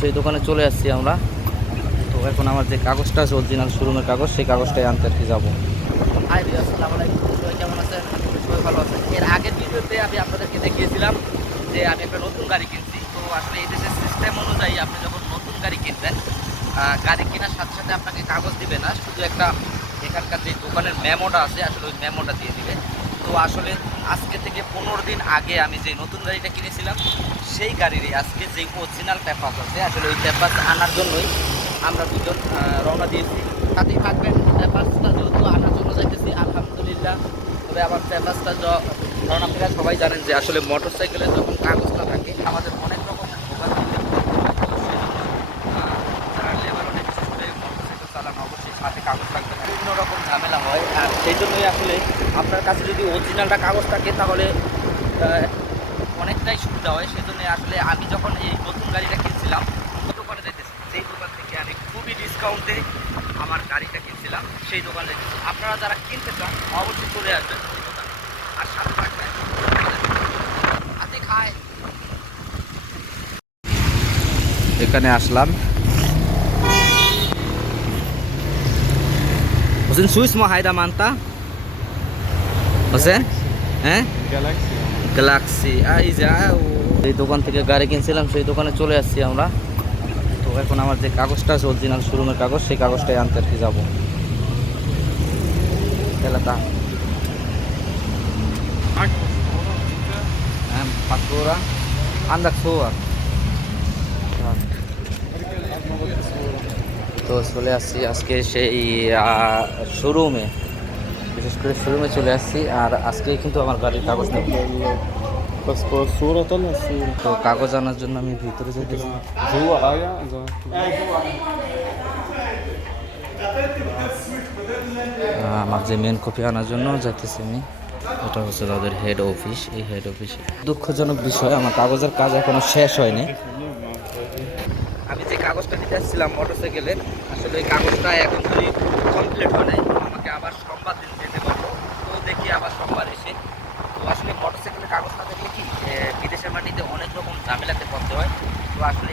সেই দোকানে চলে আসছি আমরা। তো এখন আমার যে কাগজটা আছে অরিজিনাল শোরুমের কাগজ, সেই কাগজটাই আনতে আর কি যাব। হাই আসসালামু আলাইকুম। সবাই কেমন আছেন? সবাই ভালো এর আগের ভিডিওতে আমি আপনাদেরকে দেখিয়েছিলাম যে আমি একটা নতুন গাড়ি কিনছি। তো আসলে এই দেশের সিস্টেম অনুযায়ী আপনি যখন নতুন গাড়ি কিনবেন গাড়ি কেনার সাথে সাথে আপনাকে কাগজ দিবে না, শুধু একটা এখানকার যে দোকানের মেমোটা আছে, আসলে ওই মেমোটা দিয়ে দিবে। তো আসলে আজকে থেকে পনেরো দিন আগে আমি যে নতুন গাড়িটা কিনেছিলাম, সেই গাড়িরই আজকে যে অরিজিনাল পেপার আছে, আসলে ওই পেপার আনার জন্যই আমরা দুজন রওনা দিয়েছি তাতেই থাকবেন পেপারসটা যেহেতু আনার জন্য যাইতেছি, আলহামদুলিল্লাহ তবে আবার পেপারসটা কারণ আপনারা সবাই জানেন যে আসলে মোটর সাইকেলে যখন কাগজটা থাকে, আমাদের অনেক রকম সাথে কাগজ। বিভিন্ন রকম ঝামেলা হয়। আর সেই জন্যই আসলে আপনার কাছে যদি অরিজিনালটা কাগজ থাকে, তাহলে অনেকটাই সুবিধা হয়। সেজন্য আসলে আমি যখন এই নতুন গাড়িটা কিনছিলাম দোকানে যাইতেছি, সেই দোকান থেকে আমি খুবই ডিসকাউন্টে আমার গাড়িটা কিনছিলাম, সেই দোকানে আপনারা যারা কিনতে চান, অবশ্যই চলে আসবেন সেই দোকানে। আর সাথে থাকবেন। হাতে খায়। এখানে আসলাম। হোসেন সুইস মো হায়দা মানতা হোসেন হ্যাঁ গ্যালাক্সি গ্যালাক্সি এই যে এই দোকান থেকে গাড়ি কিনছিলাম সেই দোকানে চলে আসছি আমরা। তো এখন আমার যে কাগজটা আছে অরিজিনাল শোরুমের কাগজ সেই কাগজটাই আনতে আর কি যাব। এলাকা হ্যাঁ পাঁচশোরা আন্দাজ সোয়া তো চলে আসছি আজকে সেই শোরুমে বিশেষ করে শোরুমে চলে আসছি আর আজকে কিন্তু আমার গাড়ির কাগজ তো কাগজ আনার জন্য আমি ভিতরে যেতে আমার যে মেন কপি আনার জন্য যাইতেছি আমি এটা হচ্ছে তাদের হেড অফিস এই হেড অফিসে দুঃখজনক বিষয় আমার কাগজের কাজ এখনও শেষ হয়নি। কাগজটা নিতে আসছিলাম মোটরসাইকেলের আসলে এই কাগজটা এখন যদি কমপ্লিট হয় নাই আমাকে আবার সোমবার দিন যেতে পারব তো দেখি আবার সোমবার এসে। তো আসলে মোটরসাইকেলের কাগজটা দেখলে কি বিদেশের মাটিতে অনেক রকম ঝামেলাতে পড়তে হয়। তো আসলে